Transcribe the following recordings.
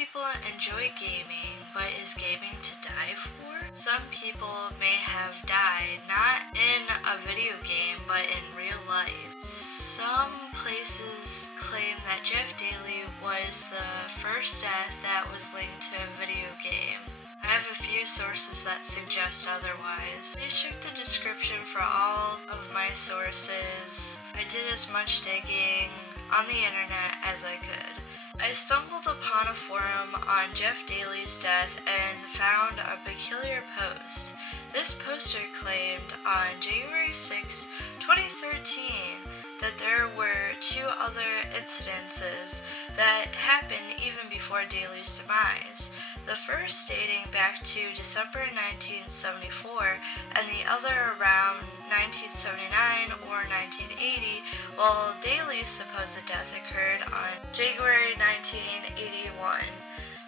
people enjoy gaming, but is gaming to die for? Some people may have died, not in a video game, but in real life. Some places claim that Jeff Daly was the first death that was linked to a video game. I have a few sources that suggest otherwise. Please check the description for all of my sources. I did as much digging on the internet as I could. I stumbled upon a forum on Jeff Daly's death and found a peculiar post. This poster claimed on January 6, 2013 that there were two other incidences that happened even before Daly's demise. The first dating back to December 1974 and the other around 1979 or 1980, while Daly's supposed death occurred on January 1981.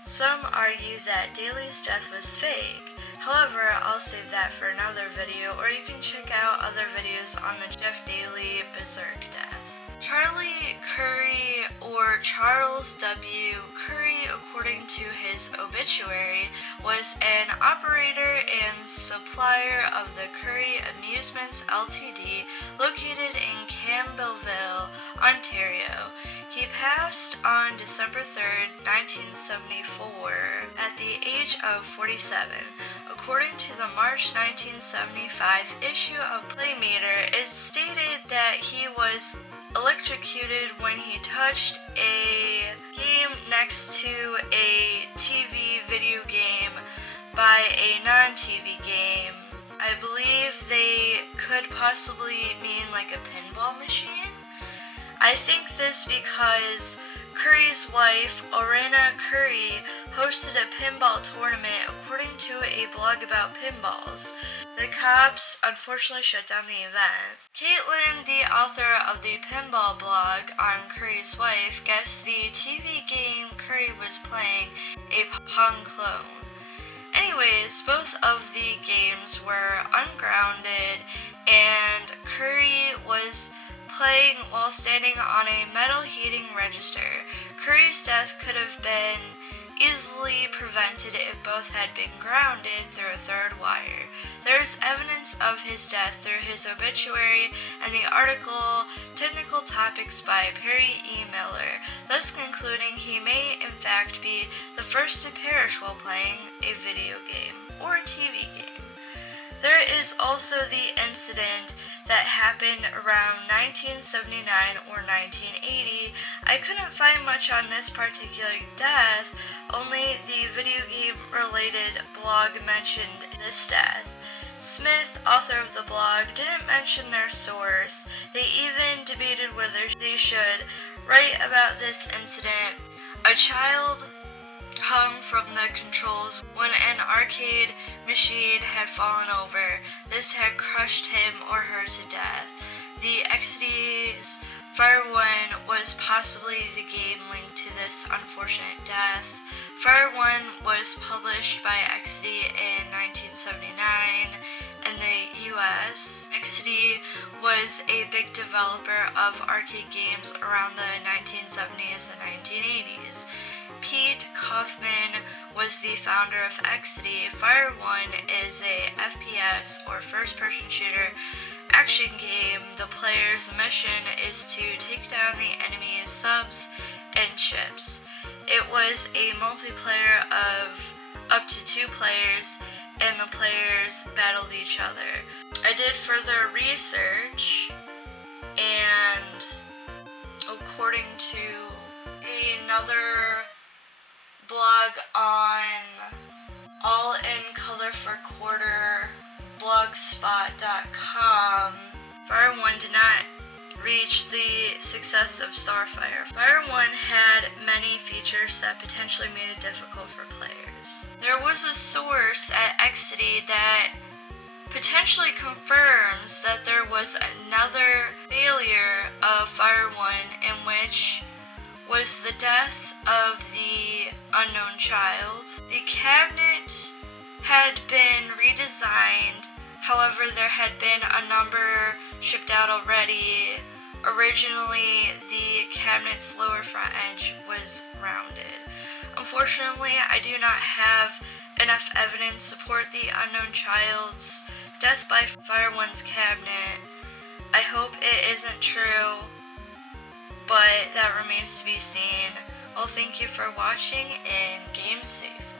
Some argue that Daly's death was fake. However, I'll save that for another video, or you can check out other videos on the Jeff Daly Berzerk death. Charlie Currie, or Charles W. Currie, according to his obituary, was an operator and supplier of the Currie Amusements Ltd. Located in Campbellville, Ontario. He passed on December 3rd, 1974, at the age of 47. According to the March 1975 issue of Playmeter, it stated that he was electrocuted when he touched a game next to a TV video game by a non-TV game. I believe they could possibly mean like a pinball machine. I think this because Currie's wife, Orena Currie, hosted a pinball tournament according to a blog about pinballs. The cops unfortunately shut down the event. Caitlin, the author of the pinball blog on Currie's wife, guessed the TV game Currie was playing, a Pong clone. Anyways, both of the games were ungrounded, and Currie was playing while standing on a metal heating register. Currie's death could have been easily prevented if both had been grounded through a third wire. There is evidence of his death through his obituary and the article Technical Topics by Perry E. Miller, thus concluding he may in fact be the first to perish while playing a video game or a TV game. There is also the incident that happened around 1979 or 1980. I couldn't find much on this particular death, only the video game related blog mentioned this death. Smith, author of the blog, didn't mention their source. They even debated whether they should write about this incident. A child hung from the controls when an arcade machine had fallen over. This had crushed him or her to death. The Exidy's Fire One was possibly the game linked to this unfortunate death. Fire One was published by Exidy in 1979 in the US. Exidy was a big developer of arcade games around the 1970s and 1980s. Pete Kaufman was the founder of Exidy. Fire One is a FPS or first-person shooter action game. The player's mission is to take down the enemy's subs and ships. It was a multiplayer of up to 2 players, and the players battled each other. I did further research, and according to another blog on All in Color for Quarter blogspot.com, Fire One did not reach the success of Starfire. Fire One had many features that potentially made it difficult for players. There was a source at Exidy that potentially confirms that there was another failure of Fire One, in which was the death of the unknown child. The cabinet had been redesigned, however there had been a number shipped out already. Originally, the cabinet's lower front edge was rounded. Unfortunately, I do not have enough evidence to support the unknown child's death by Fire One's cabinet. I hope it isn't true, but that remains to be seen. Well, thank you for watching, and game safe.